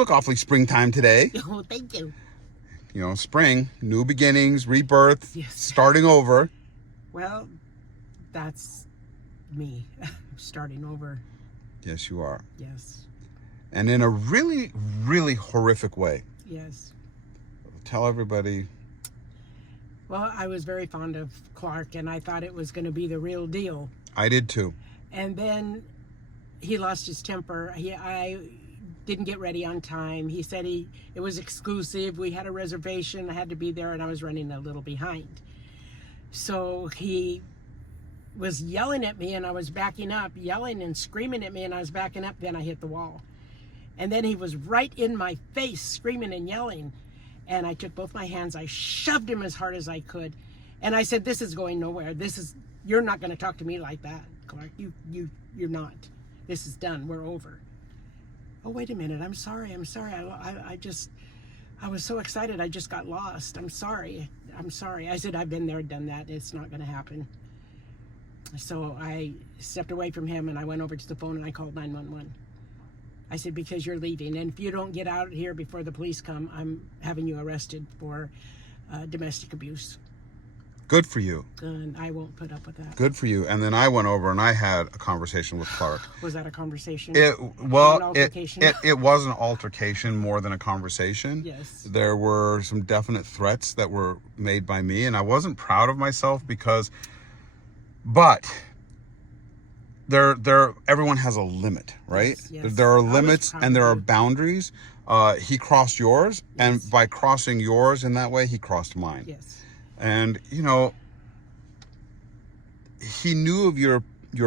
look awfully springtime today. Oh, thank you. You know, spring, new beginnings, rebirth, Yes. starting over. Well, that's me. Starting over. Yes, you are. Yes. And in a really, really horrific way. Yes. Tell everybody. Well, I was very fond of Clark, and I thought it was going to be the real deal. I did too. And then he lost his temper. I didn't get ready on time. He said it was exclusive. We had a reservation. I had to be there, and I was running a little behind. So he was yelling at me, and I was backing up, yelling and screaming at me, and I was backing up. Then I hit the wall. And then he was right in my face, screaming and yelling. And I took both my hands, I shoved him as hard as I could. And I said, this is going nowhere. You're not going to talk to me like that, Clark. You're not. This is done. We're over. Oh, wait a minute. I'm sorry. I was so excited. I just got lost. I'm sorry. I said, I've been there, done that. It's not going to happen. So I stepped away from him and I went over to the phone and I called 911. I said, because you're leaving, and if you don't get out here before the police come, I'm having you arrested for domestic abuse. Good for you. And I won't put up with that. Good for you. And then I went over and I had a conversation with Clark. Was that a conversation? It An altercation? was an altercation more than a conversation. Yes. There were some definite threats that were made by me, and I wasn't proud of myself but everyone has a limit, right? Yes. There are limits and there are boundaries. He crossed yours, and by crossing yours in that way, he crossed mine. Yes. And he knew of your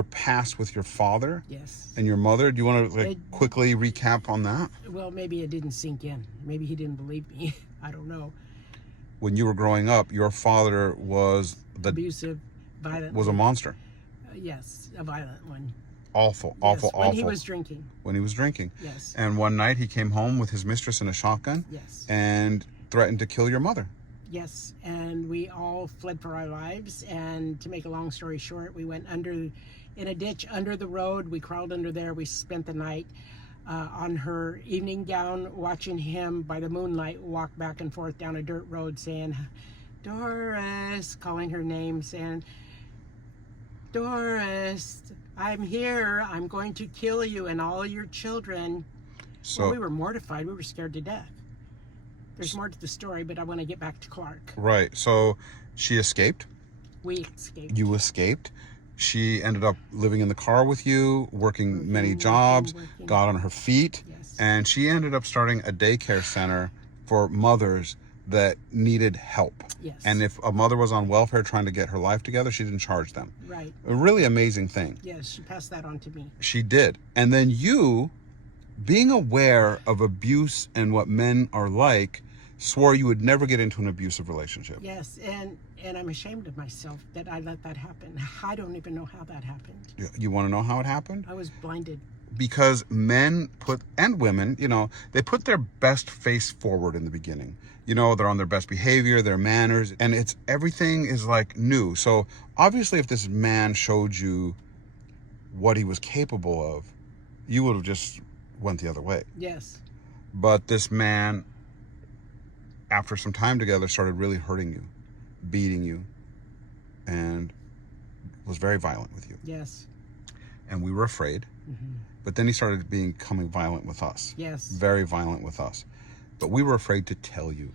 past with your father. Yes. And your mother. Do you want to quickly recap on that? Well, maybe it didn't sink in. Maybe he didn't believe me. I don't know. When you were growing up, your father was abusive, violent. Was a monster. Yes, a violent one. Awful. When he was drinking. When he was drinking. Yes. And one night he came home with his mistress and a shotgun. Yes. And threatened to kill your mother. Yes, and we all fled for our lives. And to make a long story short, we went in a ditch under the road. We crawled under there. We spent the night on her evening gown, watching him by the moonlight walk back and forth down a dirt road, saying, Doris, calling her name, saying, Doris, I'm here. I'm going to kill you and all your children. So we were mortified. We were scared to death. There's more to the story, but I want to get back to Clark. Right. So she escaped. We escaped. You escaped. She ended up living in the car with you, working many jobs, got on her feet. Yes. And she ended up starting a daycare center for mothers that needed help. Yes. And if a mother was on welfare trying to get her life together, she didn't charge them. Right. A really amazing thing. Yes, she passed that on to me. She did. And then you, being aware of abuse and what men are like, swore you would never get into an abusive relationship. Yes, and I'm ashamed of myself that I let that happen. I don't even know how that happened. You want to know how it happened? I was blinded. Because men and women, they put their best face forward in the beginning. They're on their best behavior, their manners, and everything is like new. So obviously if this man showed you what he was capable of, you would have just went the other way. Yes. But this man, after some time together, started really hurting you, beating you, and was very violent with you. Yes. And we were afraid. Mm-hmm. But then he started becoming violent with us. Yes. Very violent with us. But we were afraid to tell you.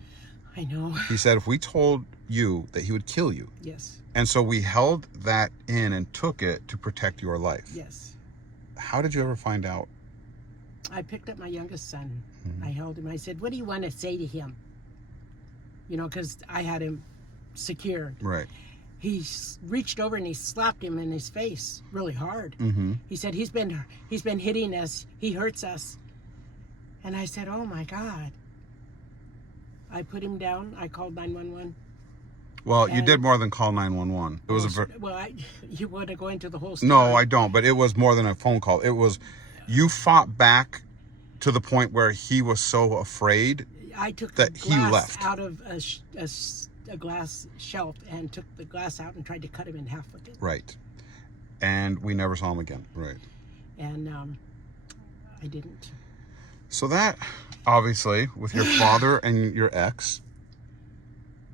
I know. He said if we told you that he would kill you. Yes. And so we held that in and took it to protect your life. Yes. How did you ever find out? I picked up my youngest son. Mm-hmm. I held him. I said, what do you want to say to him? Because I had him secured. Right. He reached over and he slapped him in his face really hard. Mm-hmm. He said, he's been hitting us. He hurts us. And I said, oh my God. I put him down. I called 911. Well, you did more than call 911. It was you want to go into the whole story? No, I don't. But it was more than a phone call. It was, you fought back to the point where he was so afraid I took that the he glass left out of a glass shelf and took the glass out and tried to cut him in half with it. Right. And we never saw him again. Right. And I didn't. So that, obviously, with your father and your ex,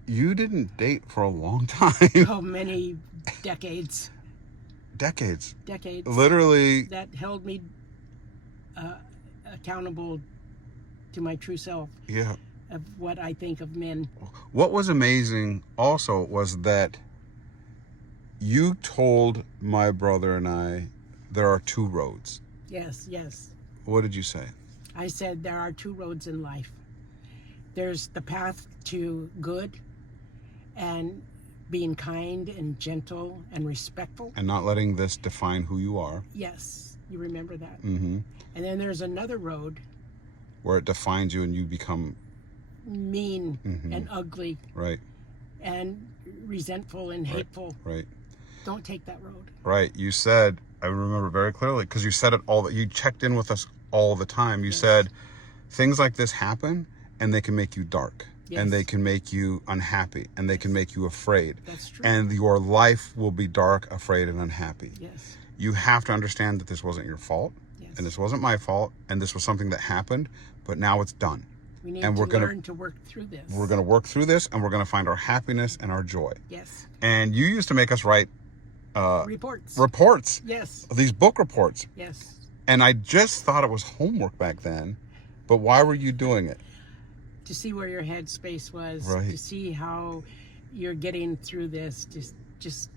you didn't date for a long time. Oh, many decades. Decades. Decades. Literally. That held me accountable to my true self. Yeah. Of what I think of men. What was amazing also was that you told my brother and I there are two roads. Yes, yes. What did you say? I said there are two roads in life. There's the path to good and being kind and gentle and respectful. And not letting this define who you are. Yes, you remember that. Mm-hmm. And then there's another road. Where it defines you and you become mean and ugly. Right. And resentful and hateful. Right. Don't take that road. Right. You said, I remember very clearly, because you said it you checked in with us all the time. You said, things like this happen and they can make you dark. Yes. And they can make you unhappy and they can make you afraid. That's true. And your life will be dark, afraid, and unhappy. Yes. You have to understand that this wasn't your fault. Yes. And this wasn't my fault. And this was something that happened, but now it's done. We need to learn to work through this. We're going to work through this and we're going to find our happiness and our joy. Yes. And you used to make us write reports. Yes. These book reports. Yes. And I just thought it was homework back then. But why were you doing it? To see where your headspace was. Right. To see how you're getting through this. Just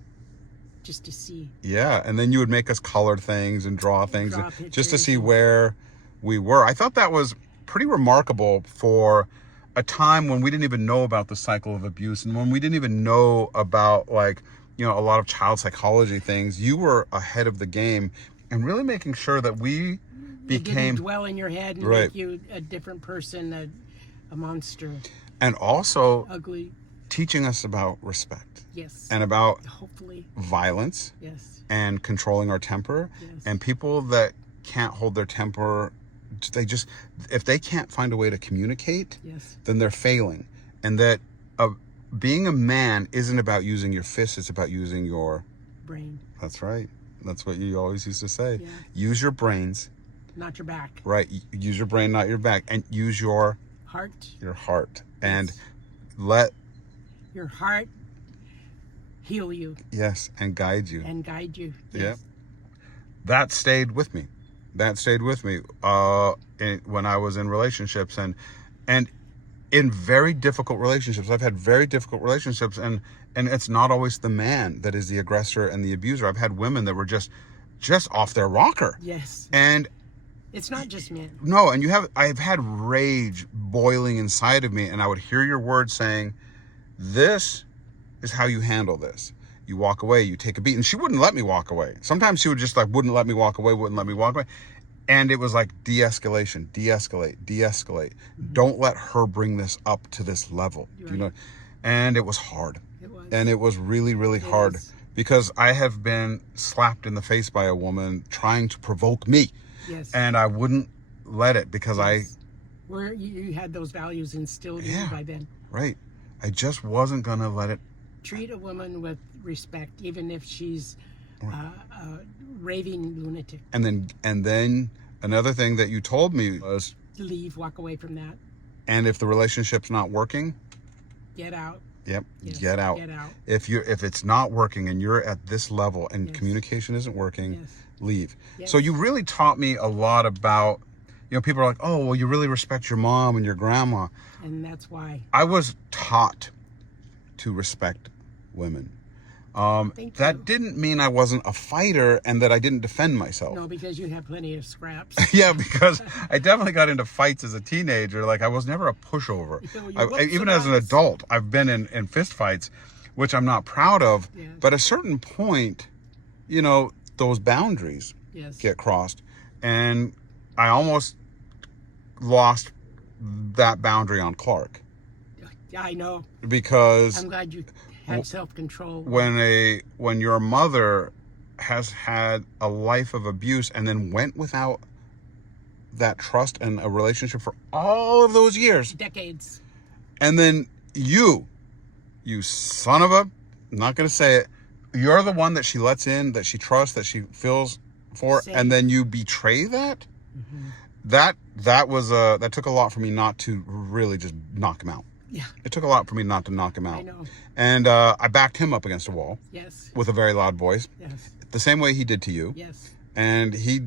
to see. Yeah. And then you would make us color things and draw things just to see where we were. I thought that was pretty remarkable for a time when we didn't even know about the cycle of abuse and when we didn't even know about, like, you know, a lot of child psychology things. You were ahead of the game and really making sure that we became... didn't dwell in your head and make you a different person, a monster. And also... ugly. Teaching us about respect. Yes. And about... hopefully. Violence. Yes. And controlling our temper. Yes. And people that can't hold their temper... if they can't find a way to communicate, then they're failing. And that being a man isn't about using your fists, it's about using your brain. That's right. That's what you always used to say. Yeah. Use your brains. Not your back. Right. Use your brain, not your back. And use your heart. Your heart. And let your heart heal you. Yes. And guide you. And guide you. Yes. Yeah. That stayed with me. That stayed with me when I was in relationships and in very difficult relationships. I've had very difficult relationships and it's not always the man that is the aggressor and the abuser. I've had women that were just off their rocker. Yes. And it's not just men. No, and I've had rage boiling inside of me and I would hear your words saying, this is how you handle this. You walk away, you take a beat. And she wouldn't let me walk away. Sometimes she would just wouldn't let me walk away. And it was like de-escalation, de-escalate. Mm-hmm. Don't let her bring this up to this level. Right. You know? And it was hard. It was. And it was really, really hard because I have been slapped in the face by a woman trying to provoke me. Yes. And I wouldn't let it because where you had those values instilled in you by then. Right. I just wasn't going to let it. Treat a woman with respect, even if she's a raving lunatic. And then another thing that you told me was leave, walk away from that. And if the relationship's not working, get out. Yep, yes, get out. Get out. If it's not working and you're at this level and communication isn't working, leave. Yes. So you really taught me a lot about, people are like, oh, well, you really respect your mom and your grandma. And that's why. I was taught to respect women. That didn't mean I wasn't a fighter and that I didn't defend myself. No, because you have plenty of scraps. Yeah, because I definitely got into fights as a teenager. Like, I was never a pushover. Even as an adult, I've been in fist fights, which I'm not proud of. Yeah. But at a certain point, those boundaries get crossed. And I almost lost that boundary on Clark. Yeah, I know. Because I'm glad you had self-control. When your mother has had a life of abuse and then went without that trust and a relationship for all of those years. Decades. And then you son of a, I'm not going to say it, you're the one that she lets in, that she trusts, that she feels for, and then you betray that. Mm-hmm. that took a lot for me not to really just knock him out. Yeah. It took a lot for me not to knock him out. I know. And I backed him up against a wall. Yes. With a very loud voice. Yes. The same way he did to you. Yes. And he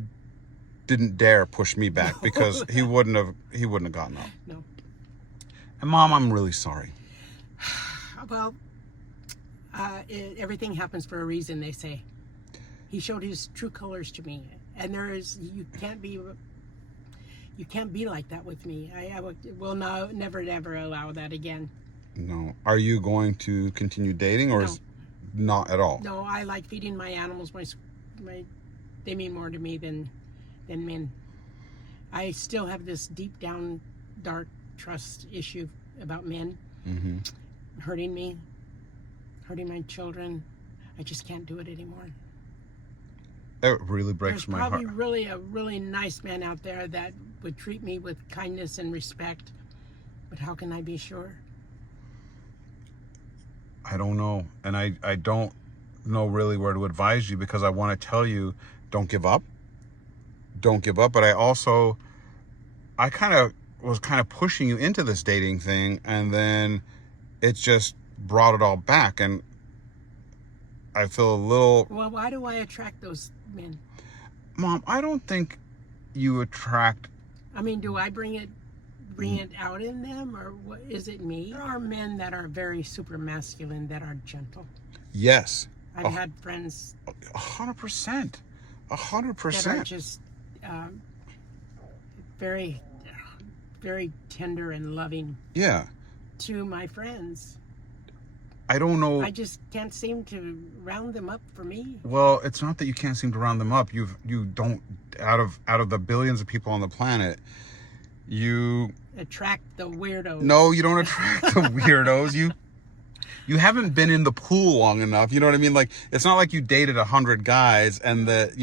didn't dare push me back because he wouldn't have gotten up. No. And Mom, I'm really sorry. Well, everything happens for a reason, they say. He showed his true colors to me, and you can't be like that with me. I will never ever allow that again. No. Are you going to continue dating, or No. not at all? No, I like feeding my animals. They mean more to me than men. I still have this deep down dark trust issue about men. Mm-hmm. Hurting me, hurting my children. I just can't do it anymore. It really breaks my heart. There's probably a really nice man out there that would treat me with kindness and respect, but how can I be sure? I don't know. And I don't know really where to advise you, because I want to tell you, don't give up. Don't give up. But I was kind of pushing you into this dating thing, and then it just brought it all back. And I feel a little... Well, why do I attract those men? Mom, I don't think you attract... I mean, do I bring it out in them, or what, is it me? There are men that are very super masculine that are gentle. Yes. I've had friends 100%. that 100%. are just very, very tender and loving Yeah. to my friends. I don't know. I just can't seem to round them up for me. Well, it's not that you can't seem to round them up. You don't, out of the billions of people on the planet, you Attract the weirdos. No, you don't attract the weirdos. You haven't been in the pool long enough. You know what I mean? Like, it's not like you dated 100 guys and the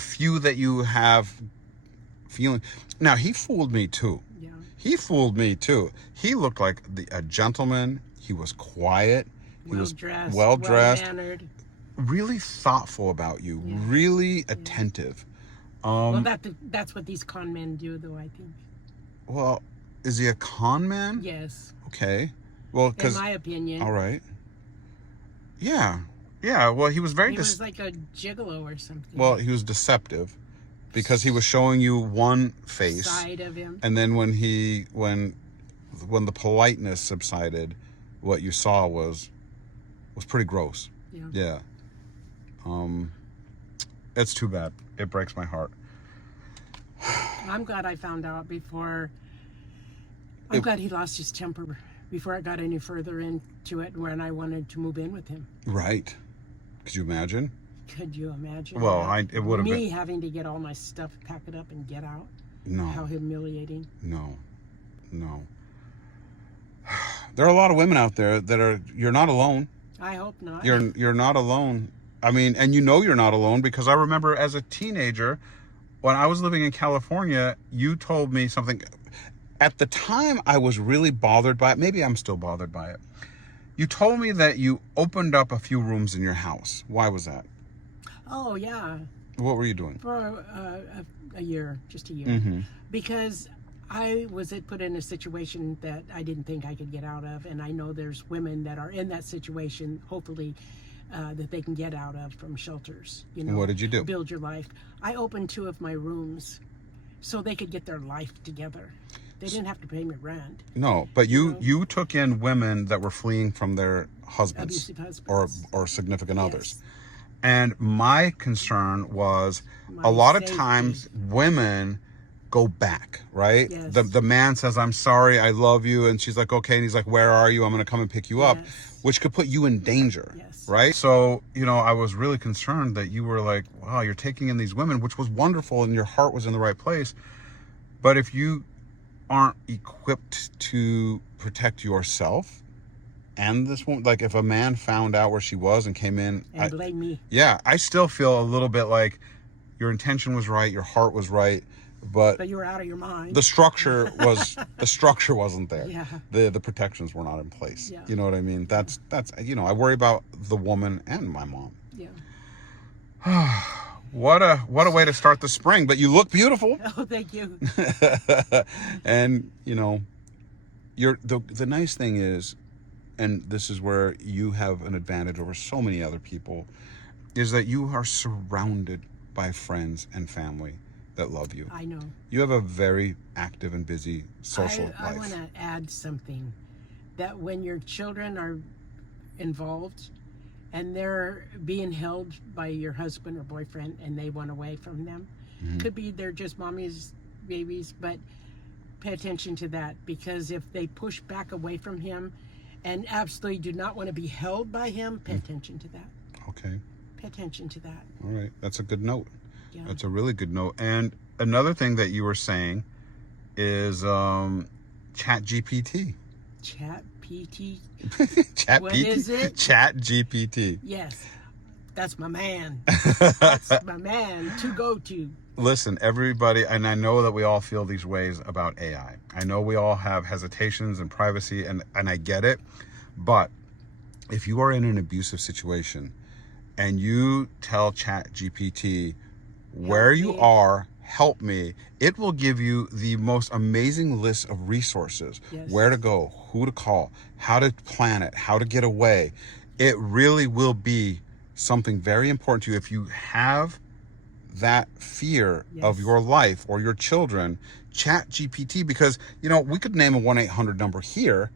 few that you have feeling. Now, he fooled me too. Yeah. He fooled me too. He looked like a gentleman. He was quiet. He was well dressed, well-mannered. really thoughtful about you, really attentive. Well, that's what these con men do, though, I think. Well, is he a con man? Yes. Okay. Well, in my opinion. All right. Yeah. Yeah. Well, he was very... He was like a gigolo or something. Well, he was deceptive because he was showing you one face. Side of him. And then when the politeness subsided, what you saw was pretty gross. Yeah. Yeah. It's too bad. It breaks my heart. I'm glad I found out before. I'm glad he lost his temper before I got any further into it when I wanted to move in with him. Right. Could you imagine? Could you imagine? Well, it would have been... Me having to get all my stuff, pack it up, and get out? No. How humiliating. No. There are a lot of women out there that you're not alone. I hope not. You're not alone. I mean, and you're not alone, because I remember as a teenager, when I was living in California, you told me something. At the time, I was really bothered by it. Maybe I'm still bothered by it. You told me that you opened up a few rooms in your house. Why was that? Oh, yeah. What were you doing? For a year, just a year. Mm-hmm. Because I was put in a situation that I didn't think I could get out of. And I know there's women that are in that situation, hopefully, that they can get out of from shelters. You know, what did you do? Build your life. I opened 2 of my rooms so they could get their life together. They didn't have to pay me rent. No, but you took in women that were fleeing from their husbands, abusive husbands, or significant Yes. others. And my concern was a lot of times women go back, right? Yes. The man says, "I'm sorry, I love you," and she's like, "Okay," and he's like, "Where are you? I'm going to come and pick you up," Yes. which could put you in danger. Yes. Right? So, I was really concerned that you were like, wow, you're taking in these women, which was wonderful, and your heart was in the right place. But if you aren't equipped to protect yourself and this woman, like if a man found out where she was and came in and blame me. Yeah, I still feel a little bit like your intention was right, your heart was right, but you were out of your mind. The structure wasn't there. Yeah. The protections were not in place. Yeah. You know what I mean? That's I worry about the woman and my mom. Yeah. What a way to start the spring. But you look beautiful. Oh, thank you. And the nice thing is, and this is where you have an advantage over so many other people, is that you are surrounded by friends and family that love you. I know. You have a very active and busy social life. I want to add something, that when your children are involved and they're being held by your husband or boyfriend and they want away from them, could be they're just mommy's babies, but pay attention to that, because if they push back away from him and absolutely do not want to be held by him, pay attention to that. Okay. Pay attention to that. All right. That's a good note. Yeah. That's a really good note. And another thing that you were saying is Chat GPT. Chat PT. Chat What PT? is it? Chat GPT. Yes. That's my man. That's my man to go to. Listen, everybody, and I know that we all feel these ways about AI. I know we all have hesitations and privacy, and I get it. But if you are in an abusive situation and you tell Chat GPT where you are, help me, it will give you the most amazing list of resources, where to go, who to call, how to plan it, how to get away. It really will be something very important to you. If you have that fear of your life or your children, Chat GPT, because, we could name a 1-800 number here,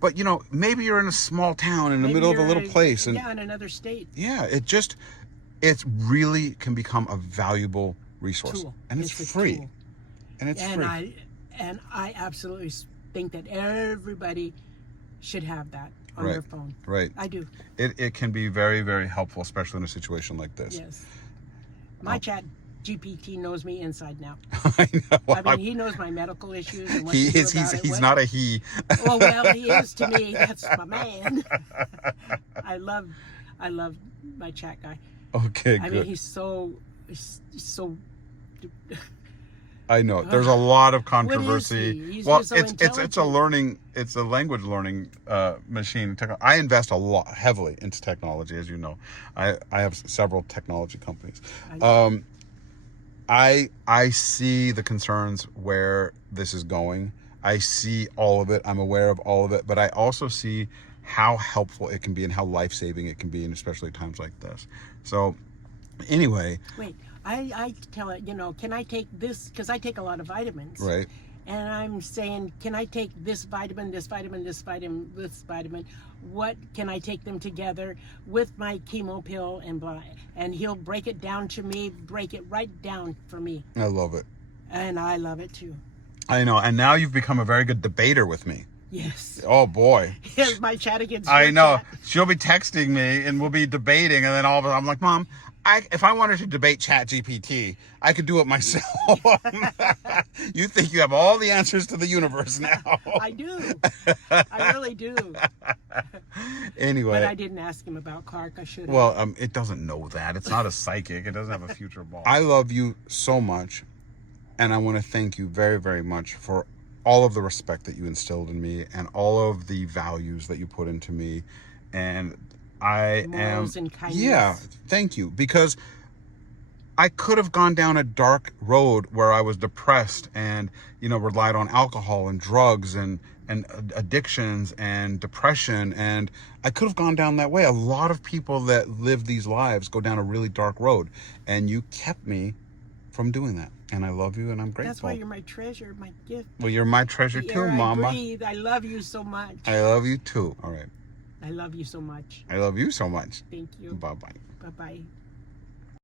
but, maybe you're in a small town in the middle of a little place. And in another state. Yeah, it really can become a valuable resource. Tool. And it's free. And it's free. I absolutely think that everybody should have that on their phone. Right. I do. It can be very, very helpful, especially in a situation like this. Yes. My Chat GPT knows me inside now. I know. I mean, he knows my medical issues. And what He to do is. about it. He's not a he. Oh, well, he is to me. That's my man. I love my chat guy. Okay, good. I mean, he's so. I know. There's a lot of What is controversy. he? He's Well, just so it's a language learning machine. I invest heavily into technology, as you know. I have several technology companies. I see the concerns where this is going. I see all of it. I'm aware of all of it, but I also see how helpful it can be and how life-saving it can be, and especially at times like this. So anyway. Wait, I tell it, can I take this? Because I take a lot of vitamins. Right. And I'm saying, can I take this vitamin, this vitamin, this vitamin, this vitamin? What can I take them together with my chemo pill and blah? And he'll break it down to me, break it right down for me. I love it. And I love it too. I know. And now you've become a very good debater with me. Yes. Oh boy. Here's my chat against I your know. chat. She'll be texting me and we'll be debating, and then all of a sudden I'm like, Mom, if I wanted to debate Chat GPT, I could do it myself. You think you have all the answers to the universe now. I do. I really do. Anyway. But I didn't ask him about Clark. I should have. Well, it doesn't know that. It's not a psychic. It doesn't have a future ball. I love you so much, and I want to thank you very, very much for all of the respect that you instilled in me and all of the values that you put into me. And Morals and kindness. Yeah, thank you. Because I could have gone down a dark road where I was depressed and, relied on alcohol and drugs and addictions and depression. And I could have gone down that way. A lot of people that live these lives go down a really dark road. And you kept me from doing that. And I love you and I'm grateful. That's why you're my treasure, my gift. Well, you're my treasure too, Mama. I breathe. I love you so much. I love you too. All right. I love you so much. I love you so much. Thank you. Bye-bye. Bye-bye.